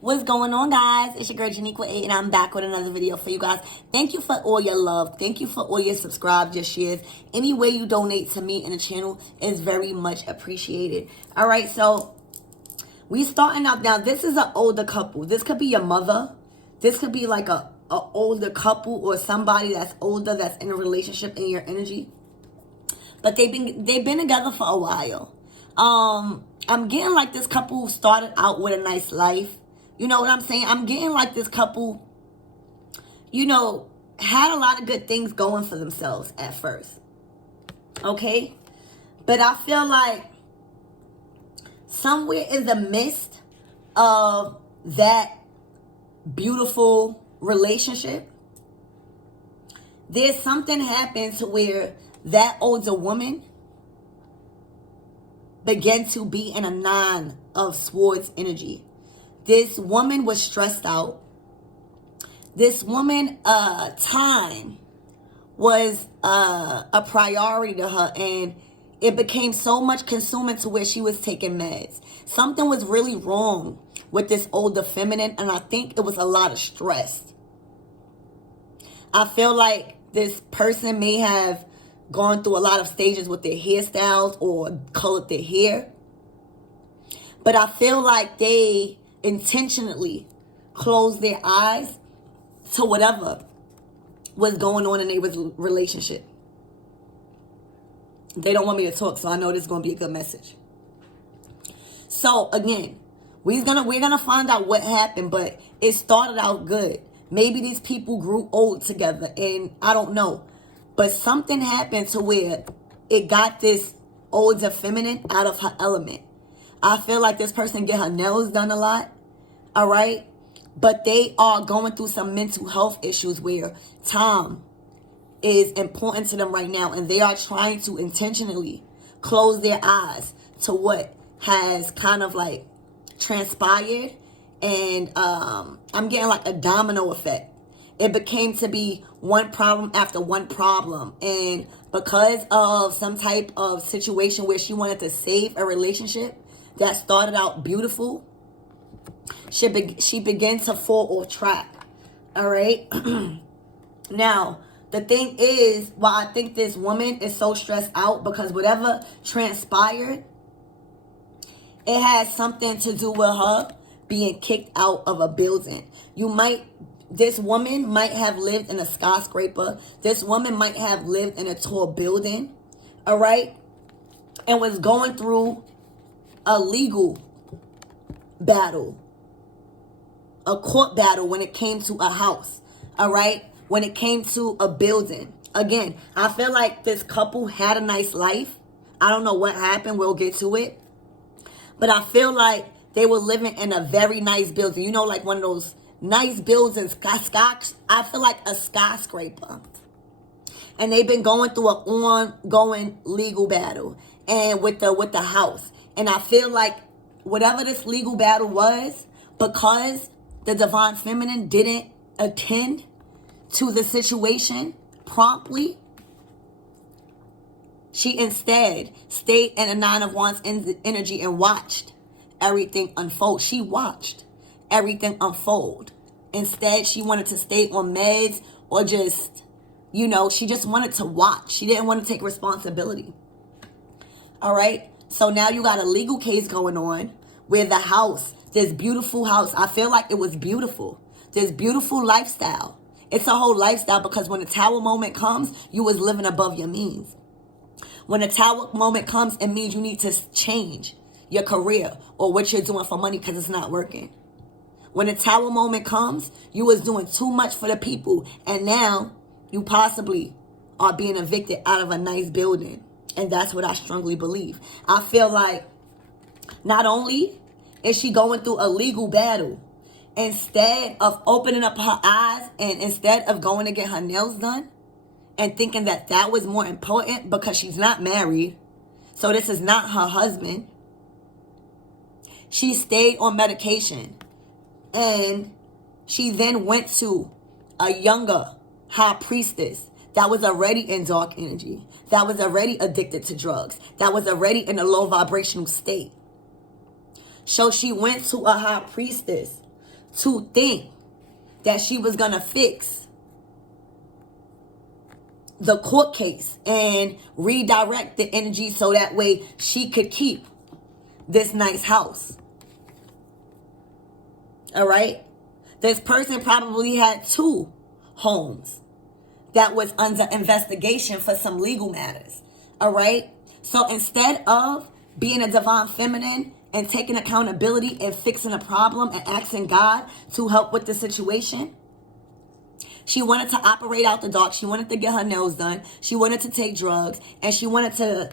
What's going on, guys? It's your girl Janiqua 8, and I'm back with another video for you guys. Thank you for all your love. Thank you for all your subscribes, your shares. Any way you donate to me and the channel is very much appreciated. All right, so we starting out now. This is an older couple. This could be your mother. This could be like a older couple or somebody that's older that's in a relationship in your energy. But they've been together for a while. I'm getting like this couple started out with a nice life. You know what I'm saying? I'm getting like this couple, had a lot of good things going for themselves at first. Okay? But I feel like somewhere in the midst of that beautiful relationship, there's something happened to where that older woman began to be in a 9 of Swords energy. This woman was stressed out. This woman, time was a priority to her, and it became so much consuming to where she was taking meds. Something was really wrong with this older feminine, and I think it was a lot of stress. I feel like this person may have gone through a lot of stages with their hairstyles or colored their hair. But I feel like they intentionally closed their eyes to whatever was going on in their relationship. They don't want me to talk, so I know this is going to be a good message. So again, we're gonna find out what happened, but it started out good. Maybe these people grew old together, and I don't know. But something happened to where it got this older feminine out of her element. I feel like this person get her nails done a lot, all right? But they are going through some mental health issues where time is important to them right now, and they are trying to intentionally close their eyes to what has kind of like transpired, and I'm getting like a domino effect. It became to be one problem after one problem, and because of some type of situation where she wanted to save a relationship that started out beautiful, she began to fall off track. All right. Now, the thing is, why I think this woman is so stressed out, because whatever transpired, it has something to do with her being kicked out of a building. This woman might have lived in a skyscraper. This woman might have lived in a tall building, all right, and was going through a legal battle, a court battle when it came to a house, all right, when it came to a building. Again, I feel like this couple had a nice life. I don't know what happened. We'll get to it. But I feel like they were living in a very nice building. You know, like one of those nice buildings, I feel like a skyscraper. And they've been going through an ongoing legal battle and with the house. And I feel like whatever this legal battle was, because the divine feminine didn't attend to the situation promptly, she instead stayed in a 9 of Wands energy and watched everything unfold. She watched everything unfold. Instead, she wanted to stay on meds or just, she just wanted to watch. She didn't want to take responsibility. All right. So now you got a legal case going on where the house, this beautiful house, I feel like it was beautiful. This beautiful lifestyle. It's a whole lifestyle, because when the tower moment comes, you was living above your means. When the tower moment comes, it means you need to change your career or what you're doing for money because it's not working. When the tower moment comes, you was doing too much for the people, and now you possibly are being evicted out of a nice building. And that's what I strongly believe. I feel like not only is she going through a legal battle, instead of opening up her eyes and instead of going to get her nails done and thinking that that was more important, because she's not married, so this is not her husband, she stayed on medication. And she then went to a younger high priestess that was already in dark energy, that was already addicted to drugs, that was already in a low vibrational state. So she went to a high priestess to think that she was going to fix the court case and redirect the energy so that way she could keep this nice house. All right? This person probably had 2 homes that was under investigation for some legal matters. All right? So instead of being a divine feminine and taking accountability and fixing a problem and asking God to help with the situation, she wanted to operate out the dark. She wanted to get her nails done. She wanted to take drugs. And she wanted to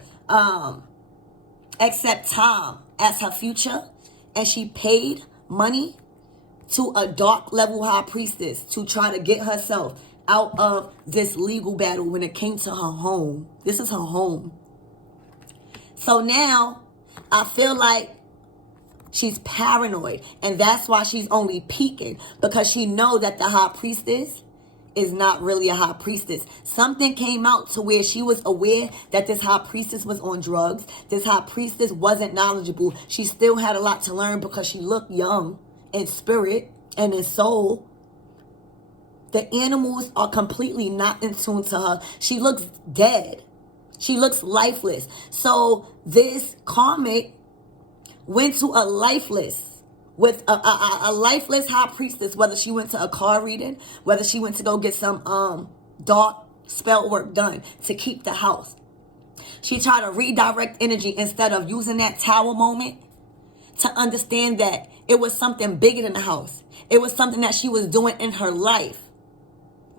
accept Tom as her future. And she paid money to a dark level high priestess to try to get herself out of this legal battle when it came to her home. This is her home. So now I feel like she's paranoid. And that's why she's only peeking. Because she knows that the high priestess is not really a high priestess. Something came out to where she was aware that this high priestess was on drugs. This high priestess wasn't knowledgeable. She still had a lot to learn because she looked young in spirit and in soul. The animals are completely not in tune to her. She looks dead. She looks lifeless. So this karmic went to a lifeless, with a lifeless high priestess, whether she went to a card reading, whether she went to go get some dark spell work done to keep the house. She tried to redirect energy instead of using that tower moment to understand that it was something bigger than the house. It was something that she was doing in her life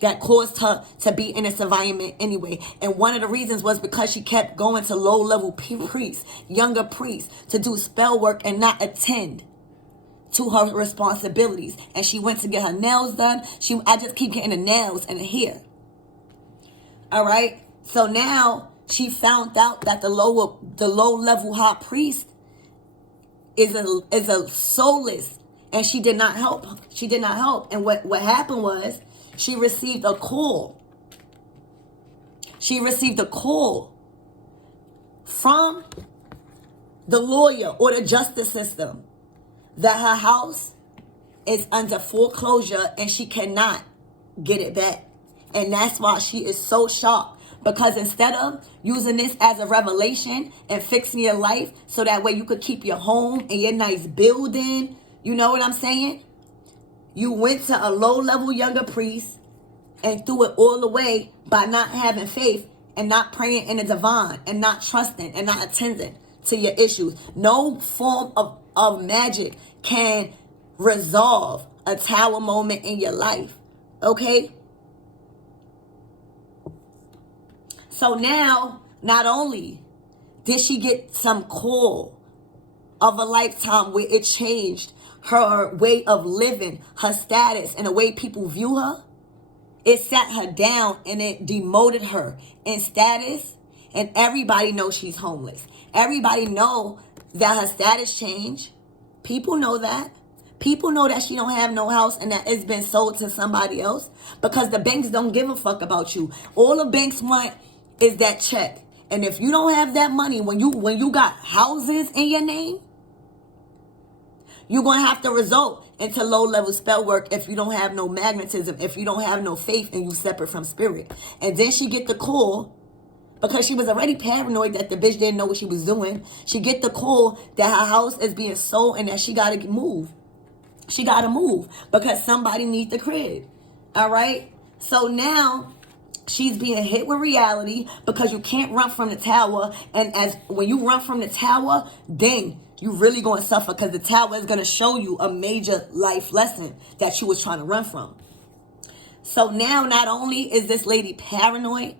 that caused her to be in this environment anyway. And one of the reasons was because she kept going to low-level priests, younger priests, to do spell work and not attend to her responsibilities. And she went to get her nails done. I just keep getting the nails and the hair. All right. So now she found out that the low-level high priest is a soulless, and she did not help. She did not help. And what happened was she received a call. She received a call from the lawyer or the justice system that her house is under foreclosure and she cannot get it back. And that's why she is so shocked. Because instead of using this as a revelation and fixing your life so that way you could keep your home and your nice building, you know what I'm saying? You went to a low-level younger priest and threw it all away by not having faith and not praying in the divine and not trusting and not attending to your issues. No form of magic can resolve a tower moment in your life. Okay? So now, not only did she get some call of a lifetime where it changed her way of living, her status, and the way people view her, it sat her down and it demoted her in status. And everybody knows she's homeless. Everybody know that her status changed. People know that. People know that she don't have no house and that it's been sold to somebody else because the banks don't give a fuck about you. All the banks want is that check. And if you don't have that money, when you got houses in your name, you're going to have to resort into low-level spell work if you don't have no magnetism, if you don't have no faith and you separate from spirit. And then she get the call, because she was already paranoid that the bitch didn't know what she was doing. She get the call that her house is being sold and that she got to move. She got to move because somebody needs the crib. All right? So now she's being hit with reality because you can't run from the tower. And when you run from the tower, then you really going to suffer because the tower is going to show you a major life lesson that you was trying to run from. So now not only is this lady paranoid,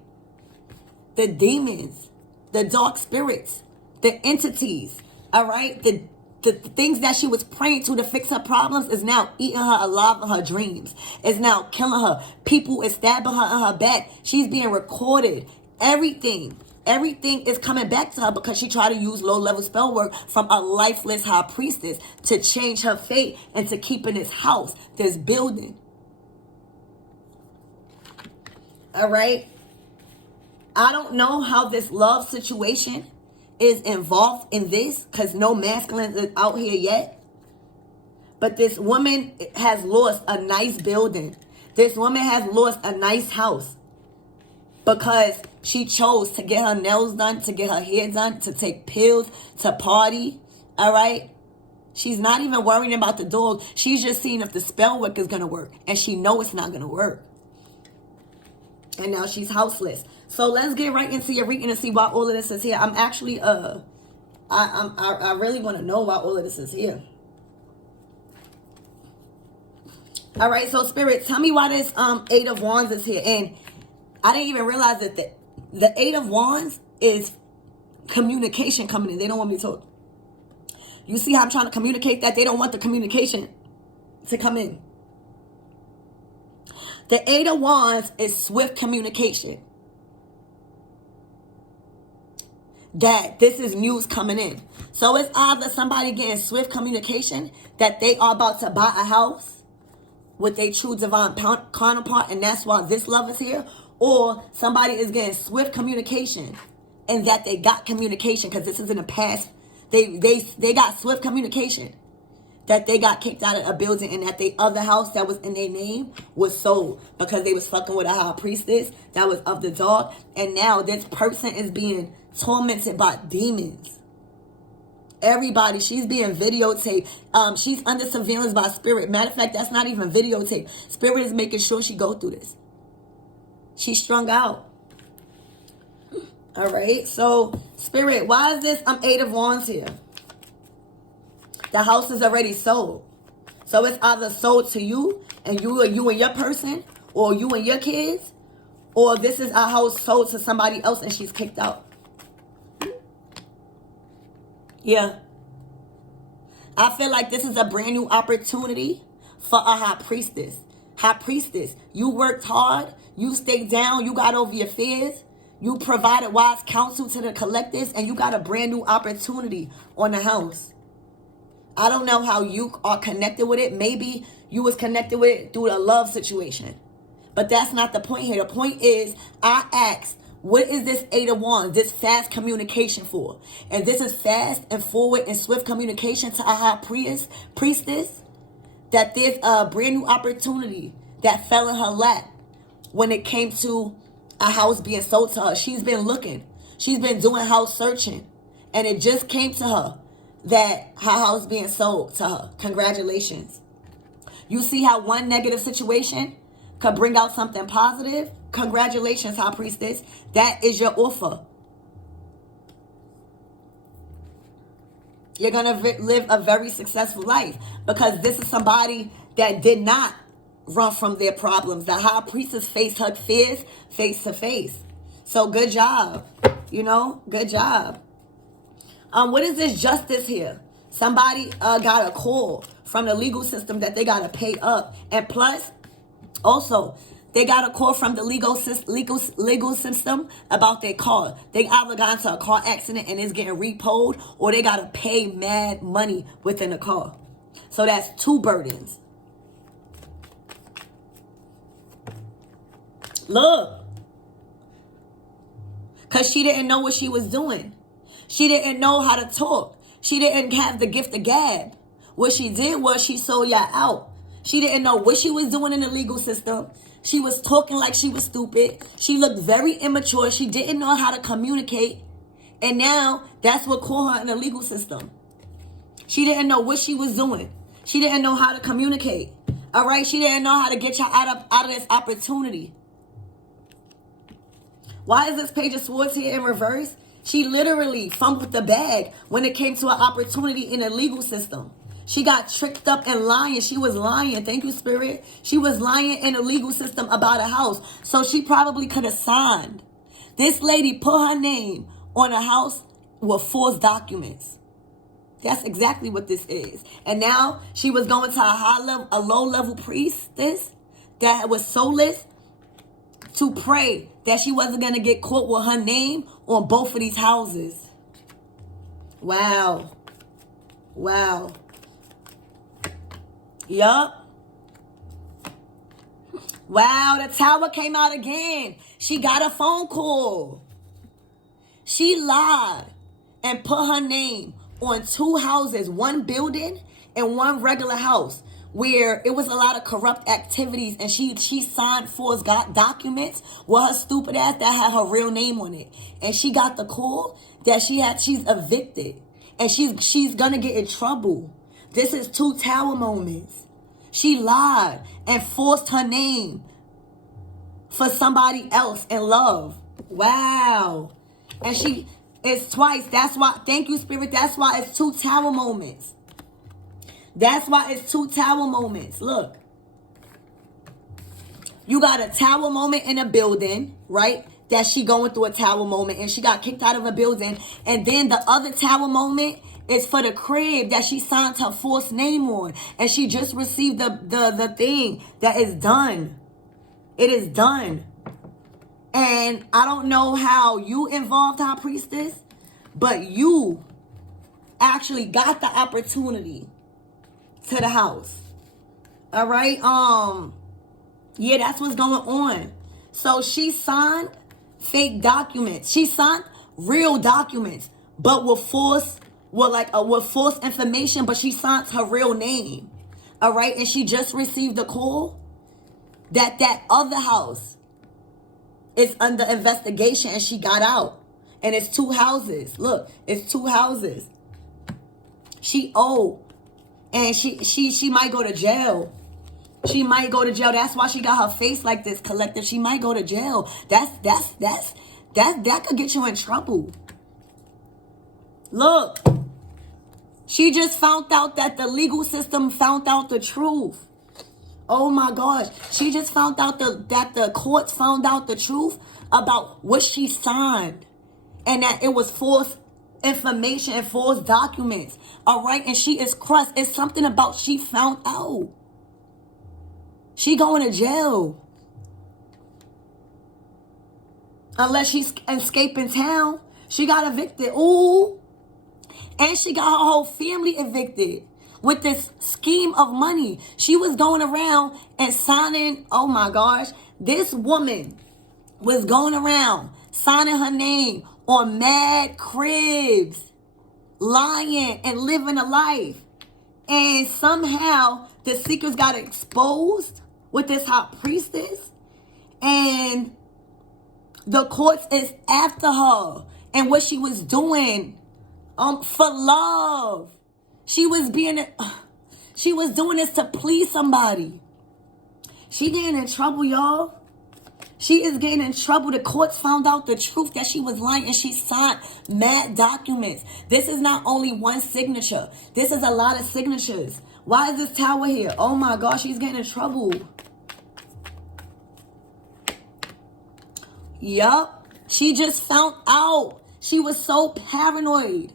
the demons, the dark spirits, the entities, all right, the things that she was praying to fix her problems is now eating her alive in her dreams. Is now killing her. People is stabbing her in her back. She's being recorded. Everything is coming back to her because she tried to use low-level spell work from a lifeless high priestess to change her fate and to keep in this house, this building. All right? I don't know how this love situation is involved in this, because no masculine is out here yet. But this woman has lost a nice building. This woman has lost a nice house because she chose to get her nails done, to get her hair done, to take pills, to party. All right? She's not even worrying about the dog. She's just seeing if the spell work is going to work. And she knows it's not going to work. And now she's houseless. So let's get right into your reading and see why all of this is here. I'm actually, I really want to know why all of this is here. All right, so Spirit, tell me why this Eight of Wands is here. And I didn't even realize that the Eight of Wands is communication coming in. They don't want me to talk. You see how I'm trying to communicate that? They don't want the communication to come in. The Eight of Wands is swift communication. That this is news coming in. So it's either somebody getting swift communication that they are about to buy a house with their true divine counterpart, and that's why this love is here. Or somebody is getting swift communication and that they got communication, because this is in the past. They got swift communication that they got kicked out of a building, and that the other house that was in their name was sold because they was fucking with a high priestess that was of the dark. And now this person is being tormented by demons. Everybody, she's being videotaped. She's under surveillance by spirit. Matter of fact, that's not even videotape. Spirit is making sure she go through this. She's strung out. All right, so Spirit, why is this Eight of Wands here? The house is already sold. So it's either sold to you and you and your person, or you and your kids, or this is a house sold to somebody else and she's kicked out. Yeah. I feel like this is a brand new opportunity for a high priestess. High priestess, you worked hard. You stayed down. You got over your fears. You provided wise counsel to the collectors, and you got a brand new opportunity on the house. I don't know how you are connected with it. Maybe you was connected with it through a love situation. But that's not the point here. The point is, I asked, what is this Eight of Wands, this fast communication for? And this is fast and forward and swift communication to a high priestess, that there's a brand new opportunity that fell in her lap when it came to a house being sold to her. She's been looking. She's been doing house searching. And it just came to her that her house being sold to her. Congratulations. You see how one negative situation could bring out something positive? Congratulations, high priestess. That is your offer. You're going to live a very successful life, because this is somebody that did not run from their problems. The high priestess faced her fears face to face. So good job. You know, good job. What is this justice here? Somebody got a call from the legal system that they got to pay up. And plus, also, they got a call from the legal system about their car. They either got into a car accident and it's getting repoed, or they got to pay mad money within the car. So that's two burdens. Look. Because she didn't know what she was doing. She didn't know how to talk. She didn't have the gift of gab. What she did was she sold y'all out. She didn't know what she was doing in the legal system. She was talking like she was stupid. She looked very immature. She didn't know how to communicate. And now that's what caught her in the legal system. She didn't know what she was doing. She didn't know how to communicate. All right? She didn't know how to get y'all out of this opportunity. Why is this Page of Swords here in reverse? She literally fumbled the bag when it came to an opportunity in the legal system. She got tricked up and lying. She was lying. Thank you, Spirit. She was lying in the legal system about a house. So she probably could have signed. This lady put her name on a house with false documents. That's exactly what this is. And now she was going to a low-level priestess that was soulless to pray that she wasn't going to get caught with her name on both of these houses. Wow. Wow. Yup. Wow, the Tower came out again. She got a phone call. She lied. and put her name on 2 houses, 1 building and 1 regular house, where it was a lot of corrupt activities, and she signed false documents with her stupid ass that had her real name on it. And she got the call that she's evicted. And she's gonna get in trouble. This is 2 tower moments. She lied and forced her name for somebody else in love. Wow. And it's twice. That's why, thank you, Spirit. That's why it's 2 tower moments. That's why it's 2 tower moments. Look. You got a tower moment in a building, right? That she going through a tower moment and she got kicked out of a building. And then the other tower moment is for the crib that she signed her false name on. And she just received the thing that is done. It is done. And I don't know how you involved High Priestess, but you actually got the opportunity to the house. All right? Yeah, that's what's going on. So she signed fake documents. She signed real documents, but with false information, but she signed her real name. All right? And she just received a call that other house is under investigation, and she got out. And it's 2 houses. Look, it's 2 houses. She owed. And she might go to jail. She might go to jail. That's why she got her face like this, collective. She might go to jail. That could get you in trouble. Look. She just found out that the legal system found out the truth. Oh my gosh. She just found out that the courts found out the truth about what she signed. And that it was false information and false documents. All right? And she is crushed. It's something about she found out. She going to jail. Unless she's escaping town. She got evicted. Ooh. And she got her whole family evicted. With this scheme of money. She was going around and signing. Oh my gosh. This woman was going around signing her name on mad cribs. Lying and living a life. And somehow the secrets got exposed with this High Priestess. And the courts is after her. And what she was doing for love. She was doing this to please somebody. She getting in trouble, y'all. She is getting in trouble. The courts found out the truth that she was lying, and she signed mad documents. This is not only one signature. This is a lot of signatures. Why is this tower here? Oh my gosh, she's getting in trouble. Yup. She just found out. She was so paranoid.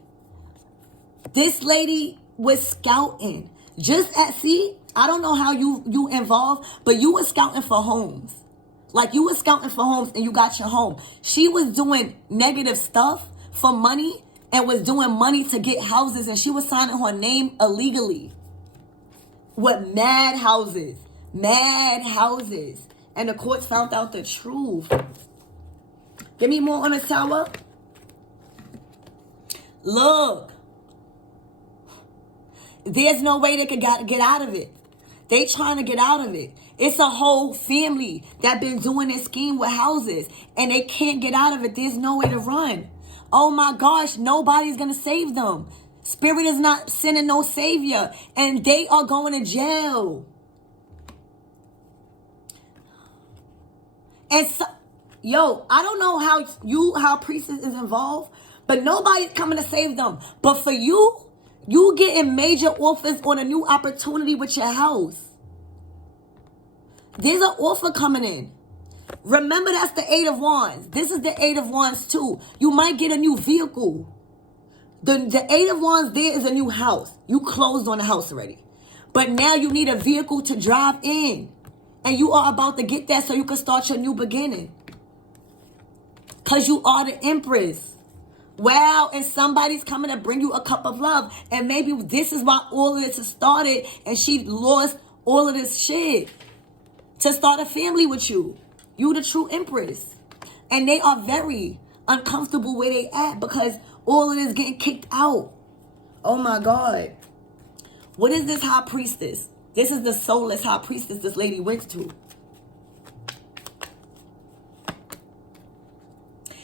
This lady was scouting. I don't know how you involved, but you were scouting for homes. Like, you were scouting for homes and you got your home. She was doing negative stuff for money and was doing money to get houses, and she was signing her name illegally. With mad houses. Mad houses. And the courts found out the truth. Give me more on this tower. Look. There's no way they could get out of it. They trying to get out of it. It's a whole family that been doing this scheme with houses, and they can't get out of it. There's no way to run. Oh my gosh, nobody's going to save them. Spirit is not sending no savior, and they are going to jail. And so, yo, I don't know how Priestess is involved, but nobody's coming to save them. But for you getting major offers on a new opportunity with your house. There's an offer coming in. Remember, that's the 8 of Wands. This is the 8 of Wands too. You might get a new vehicle. The 8 of Wands there is a new house. You closed on the house already. But now you need a vehicle to drive in. And you are about to get that so you can start your new beginning. Because you are the Empress. Wow, and somebody's coming to bring you a cup of love. And maybe this is why all of this has started, and she lost all of this shit to start a family with you. You the true Empress. And they are very uncomfortable where they at, because all of this getting kicked out. Oh my God. What is this high priestess? This is the soulless high priestess this lady went to.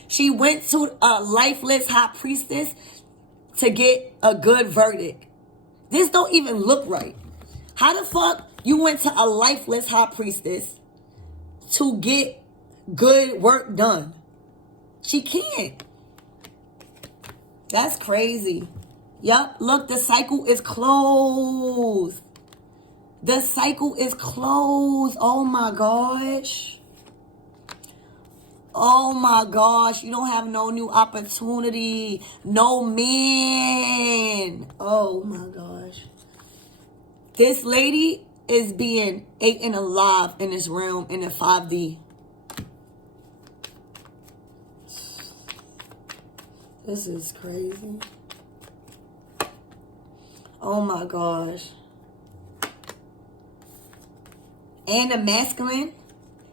She went to a lifeless high priestess to get a good verdict. This don't even look right. How the fuck you went to a lifeless high priestess to get good work done? She can't. That's crazy. Yup, look, the cycle is closed. The cycle is closed. Oh my gosh. Oh my gosh, you don't have no new opportunity. No man. Oh my gosh. This lady is being eaten alive in this realm in the 5D. This is crazy. Oh my gosh. And the masculine.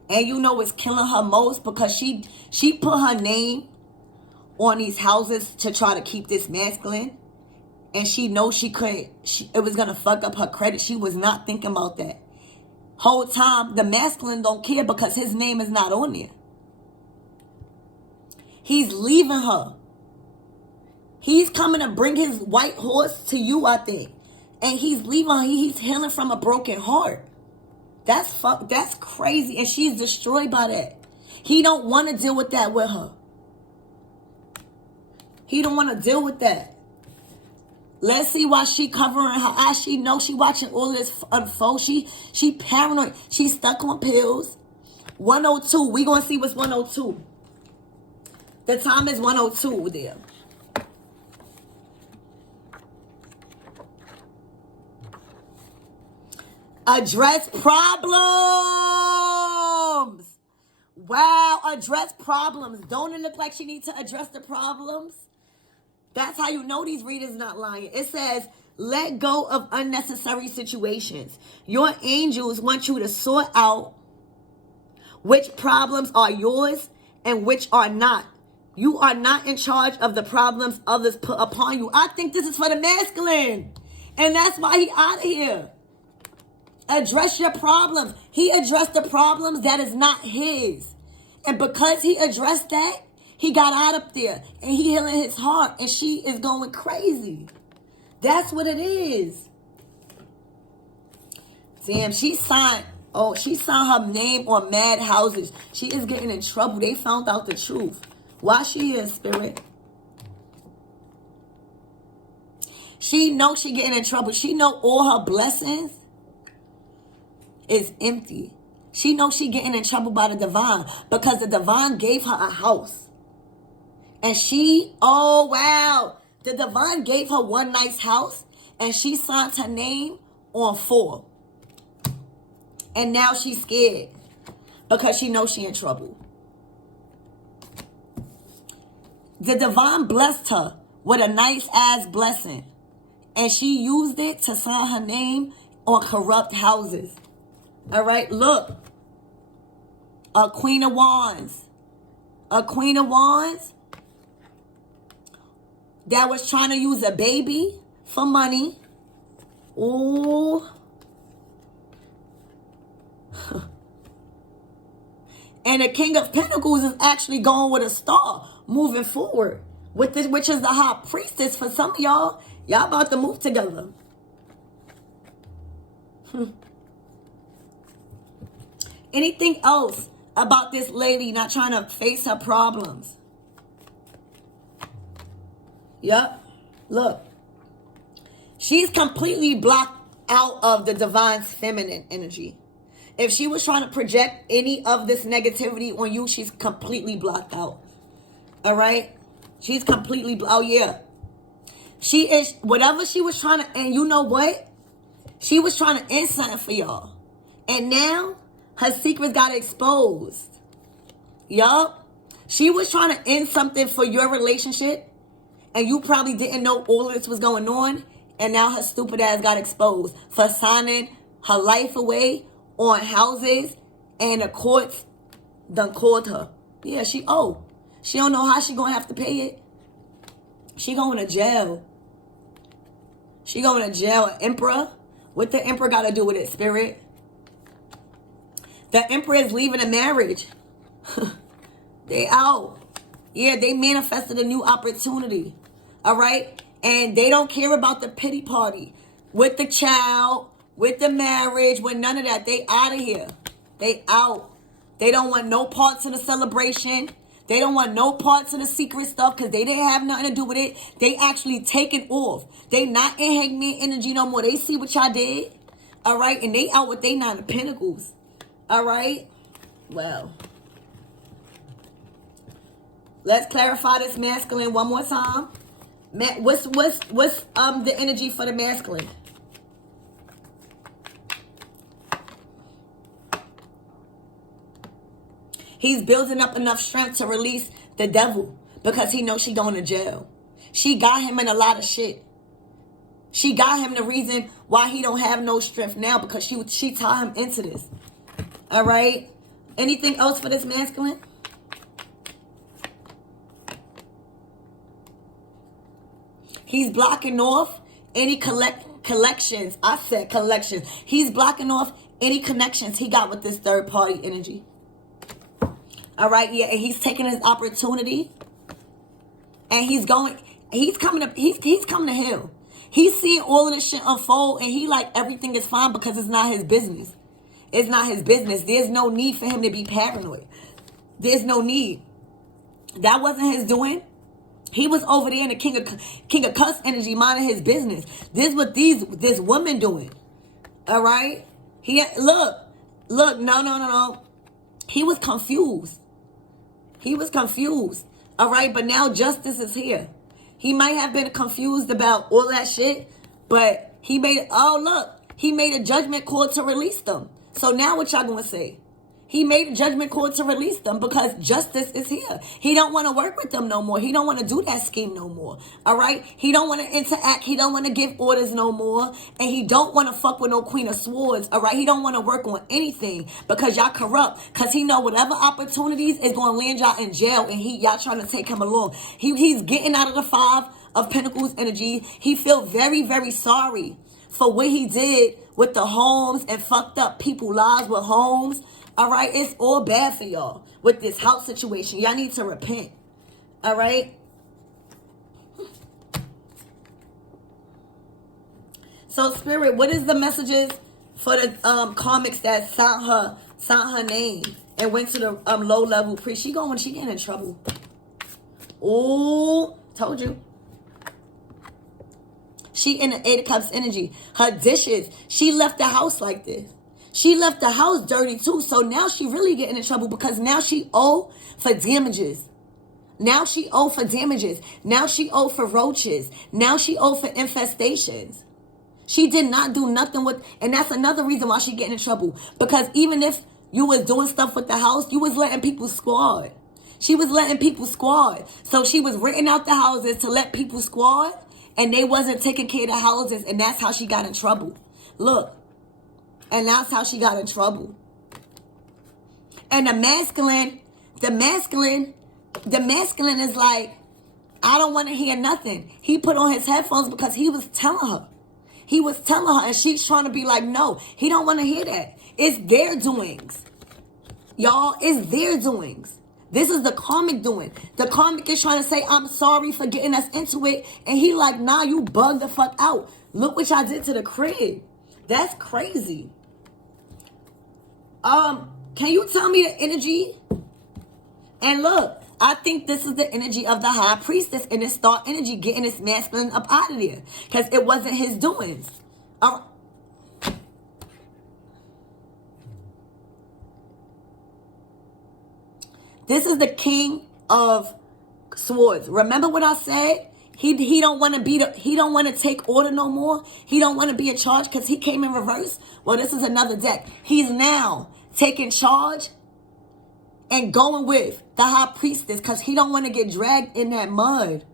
And you know it's killing her most because she put her name on these houses to try to keep this masculine. And she knows she couldn't. It was going to fuck up her credit. She was not thinking about that. Whole time, the masculine don't care because his name is not on there. He's leaving her. He's coming to bring his white horse to you, I think. And he's leaving her. He's healing from a broken heart. That's crazy. And she's destroyed by that. He don't want to deal with that with her. He don't want to deal with that. Let's see why she covering her eyes. She knows she watching all this unfold. She paranoid. She's stuck on pills. 102. We gonna see what's 102. The time is 102 there. Address problems. Wow, address problems. Don't it look like she needs to address the problems? That's how you know these readers not lying. It says, let go of unnecessary situations. Your angels want you to sort out which problems are yours and which are not. You are not in charge of the problems others put upon you. I think this is for the masculine. And that's why he out of here. Address your problems. He addressed the problems that is not his. And because he addressed that, he got out up there and he healing his heart and she is going crazy. That's what it is. Damn, she signed her name on mad houses. She is getting in trouble. They found out the truth. Why she is, Spirit? She knows she getting in trouble. She know all her blessings is empty. She knows she getting in trouble by the divine because the divine gave her a house. And oh wow, the divine gave her one nice house and she signed her name on 4. And now she's scared because she knows she in trouble. The divine blessed her with a nice ass blessing. And she used it to sign her name on corrupt houses. All right, look. A Queen of Wands. A Queen of Wands that was trying to use a baby for money. Ooh. And the King of Pentacles is actually going with a star moving forward. With this, which is the high priestess for some of y'all. Y'all about to move together. Anything else about this lady not trying to face her problems? Yep. Look. She's completely blocked out of the divine's feminine energy. If she was trying to project any of this negativity on you, she's completely blocked out. All right? She's completely, oh yeah. She is, whatever she was trying to, and you know what? She was trying to end something for y'all. And now, her secrets got exposed. Yup. She was trying to end something for your relationship. And you probably didn't know all of this was going on. And now her stupid ass got exposed for signing her life away on houses. And the courts done called her. Yeah, she owed. She don't know how she gonna have to pay it. She going to jail. She going to jail. Emperor. What the Emperor got to do with it, Spirit? The Emperor is leaving a marriage. They out. Yeah, they manifested a new opportunity. All right? And they don't care about the pity party. With the child, with the marriage, with none of that. They out of here. They out. They don't want no parts of the celebration. They don't want no parts of the secret stuff because they didn't have nothing to do with it. They actually taking off. They not in hangman energy no more. They see what y'all did. All right? And they out with they 9 of Pentacles. All right? Well. Let's clarify this masculine one more time. What's the energy for the masculine? He's building up enough strength to release the devil because he knows she going to jail. She got him in a lot of shit. She got him the reason why he don't have no strength now because she tied him into this. All right? Anything else for this masculine? He's blocking off any collections. I said collections. He's blocking off any connections he got with this third party energy. All right, yeah, and he's taking his opportunity, and he's coming to him. He's seeing all of this shit unfold, and he like everything is fine because it's not his business. It's not his business. There's no need for him to be paranoid. There's no need. That wasn't his doing. He was over there in the King of Cuss energy, minding his business. This is what this woman doing. All right, look, no. He was confused. He was confused. All right, but now justice is here. He might have been confused about all that shit, but he made a judgment call to release them. So now what y'all gonna say? He made a judgment call to release them because justice is here. He don't want to work with them no more. He don't want to do that scheme no more. All right? He don't want to interact. He don't want to give orders no more. And he don't want to fuck with no Queen of Swords. All right? He don't want to work on anything because y'all corrupt. Because he know whatever opportunities is going to land y'all in jail and y'all trying to take him along. He's getting out of the 5 of Pentacles energy. He feel very, very sorry for what he did with the homes and fucked up people's lives with homes. All right, it's all bad for y'all with this house situation. Y'all need to repent. All right. So, Spirit, what is the messages for the karmics that signed her name and went to the low level priest? She getting in trouble. Oh, told you. She in the 8 of Cups energy. Her dishes. She left the house like this. She left the house dirty too. So now she really getting in trouble because now she owe for damages. Now she owe for damages. Now she owe for roaches. Now she owe for infestations. She did not do nothing with, and that's another reason why she getting in trouble. Because even if you was doing stuff with the house, you was letting people squad. She was letting people squad. So she was renting out the houses to let people squad, and they wasn't taking care of the houses, and that's how she got in trouble. Look. And that's how she got in trouble. And the masculine is like, I don't want to hear nothing. He put on his headphones because he was telling her. He was telling her, and she's trying to be like, no, he don't want to hear that. It's their doings. Y'all, it's their doings. This is the karmic doing. The karmic is trying to say, I'm sorry for getting us into it. And he like, nah, you bugged the fuck out. Look what y'all did to the crib. That's crazy. Can you tell me the energy? And look, I think this is the energy of the high priestess and this thought energy getting this masculine up out of there. Because it wasn't his doings. This is the King of Swords. Remember what I said? He don't want to he don't want to take order no more. He don't want to be in charge because he came in reverse. Well, this is another deck. He's now taking charge and going with the high priestess because he don't want to get dragged in that mud.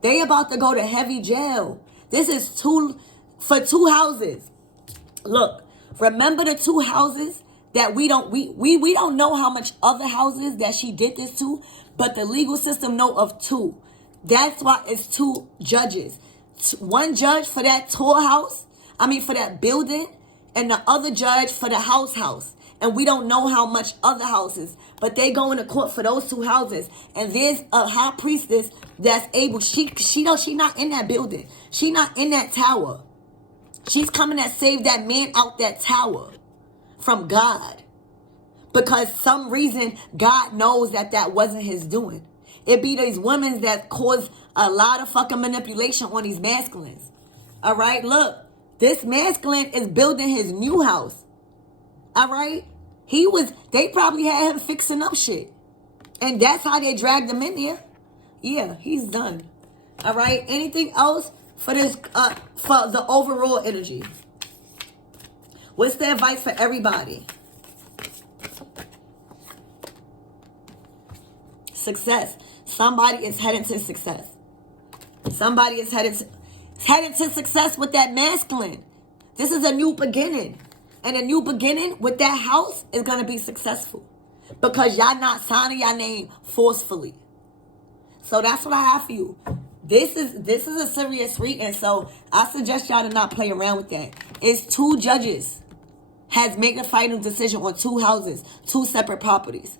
They about to go to heavy jail. This is for 2 houses. Look, remember the 2 houses that we don't know how much other houses that she did this to, but the legal system know of 2. That's why it's two judges. One judge for that for that building, and the other judge for the house. And we don't know how much other houses, but they go into court for those two houses. And there's a high priestess that's able. She not in that building. She not in that tower. She's coming to save that man out that tower from God, because some reason God knows that wasn't his doing. It be these women that cause a lot of fucking manipulation on these masculines. All right, look, this masculine is building his new house. All right, they probably had him fixing up shit, and that's how they dragged him in there. Yeah, he's done. All right, anything else for this? For the overall energy, what's the advice for everybody? Success. Somebody is heading to success. Somebody is heading to success with that masculine. This is a new beginning. And a new beginning with that house is going to be successful, because y'all not signing your name forcefully. So that's what I have for you. This is a serious reading, so I suggest y'all to not play around with that. It's two judges has made a final decision on two houses, two separate properties.